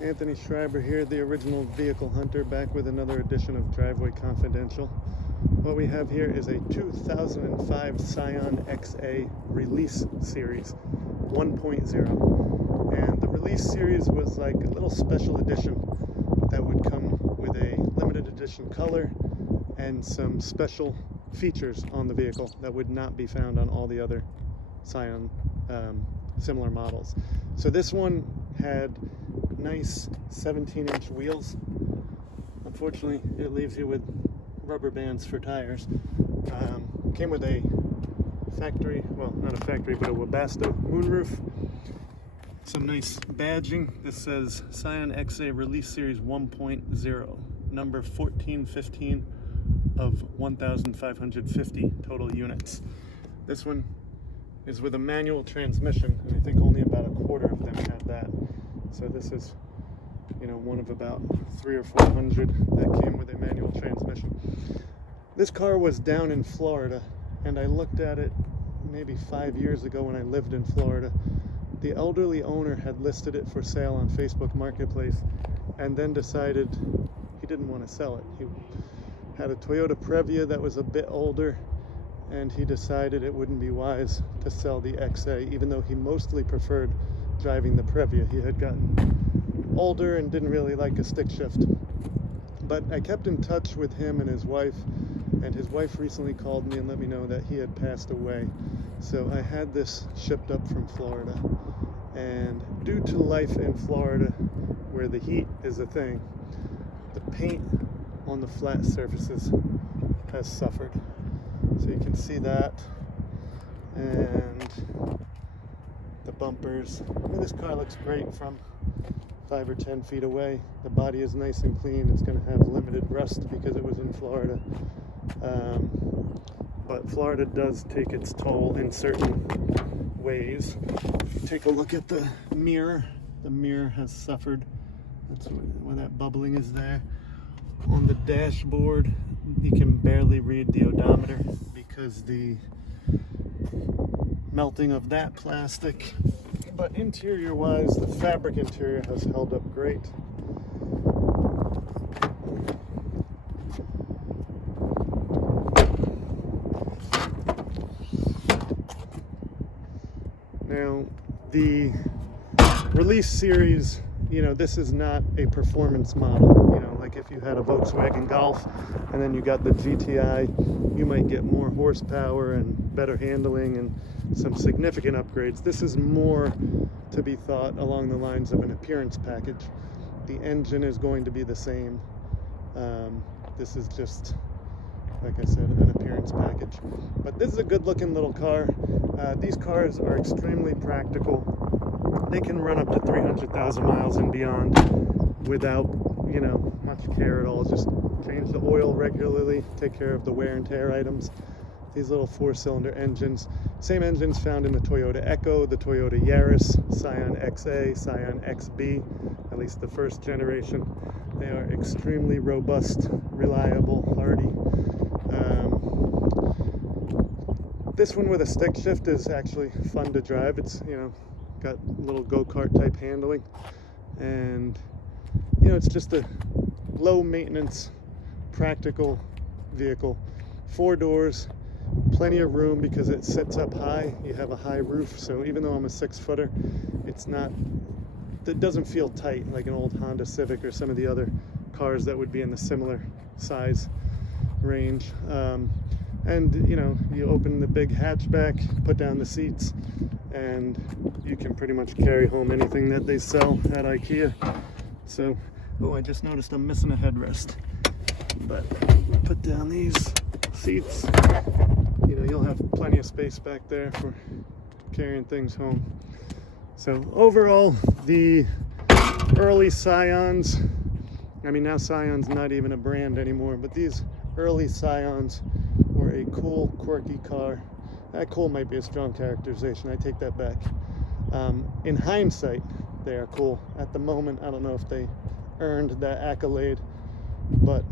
Anthony Schreiber here, the original vehicle hunter, back with another edition of Driveway Confidential. What we have here is a 2005 Scion XA Release Series 1.0. And the Release Series was like a little special edition that would come with a limited edition color and some special features on the vehicle that would not be found on all the other Scion similar models. So this one had nice 17-inch wheels. Unfortunately, it leaves you with rubber bands for tires. Came with a factory, well, not a factory, but a Webasto moonroof. Some nice badging. This says Scion XA Release Series 1.0, number 1415 of 1,550 total units. This one is with a manual transmission, and I think only about a quarter of them have that. So this is, one of about 300 or 400 that came with a manual transmission. This car was down in Florida, and I looked at it maybe 5 years ago when I lived in Florida. The elderly owner had listed it for sale on Facebook Marketplace and then decided he didn't want to sell it. He had a Toyota Previa that was a bit older, and he decided it wouldn't be wise to sell the XA, even though he mostly preferred driving the Previa. He had gotten older and didn't really like a stick shift. But I kept in touch with him and his wife recently called me and let me know that he had passed away. So I had this shipped up from Florida, and due to life in Florida where the heat is a thing, the paint on the flat surfaces has suffered. So you can see that, and the bumpers. This car looks great from 5 or 10 feet away. The body is nice and clean. It's going to have limited rust because it was in Florida. But Florida does take its toll in certain ways. Take a look at the mirror. The mirror has suffered. That's where that bubbling is there. On the dashboard, you can barely read the odometer because the melting of that plastic. But interior wise, the fabric interior has held up great. Now, the Release Series, this is not a performance model. Like if you had a Volkswagen Golf and then you got the GTI, you might get more horsepower and better handling and some significant upgrades. This is more to be thought along the lines of an appearance package. The engine is going to be the same. This is just, like I said, an appearance package. But this is a good looking little car. These cars are extremely practical. They can run up to 300,000 miles and beyond without, much care at all. Just change the oil regularly, take care of the wear and tear items. These little 4-cylinder engines, same engines found in the Toyota Echo, the Toyota Yaris, Scion XA, Scion XB, at least the first generation. They are extremely robust, reliable, hardy. This one with a stick shift is actually fun to drive. It's, got little go-kart type handling, and it's just a low maintenance, practical vehicle. 4 doors, plenty of room because it sits up high. You have a high roof, so even though I'm a 6-footer, it doesn't feel tight like an old Honda Civic or some of the other cars that would be in the similar size range. And you open the big hatchback, put down the seats, and you can pretty much carry home anything that they sell at IKEA. So, I just noticed I'm missing a headrest. But put down these seats, you'll have plenty of space back there for carrying things home. So overall, the early Scions, now Scion's not even a brand anymore, but these early Scions were a cool, quirky car. Cool might be a strong characterization, I take that back. In hindsight, they are cool. At the moment, I don't know if they earned that accolade, but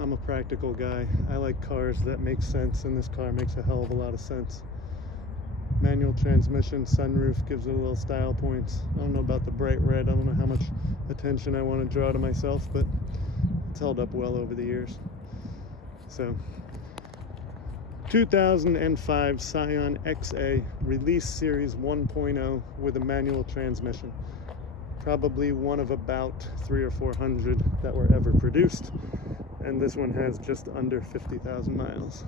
I'm a practical guy. I like cars that make sense, and this car makes a hell of a lot of sense. Manual transmission, sunroof gives it a little style points. I don't know about the bright red. I don't know how much attention I want to draw to myself, but it's held up well over the years. So 2005 Scion XA Release Series 1.0 with a manual transmission. Probably one of about 300 or 400 that were ever produced, and this one has just under 50,000 miles.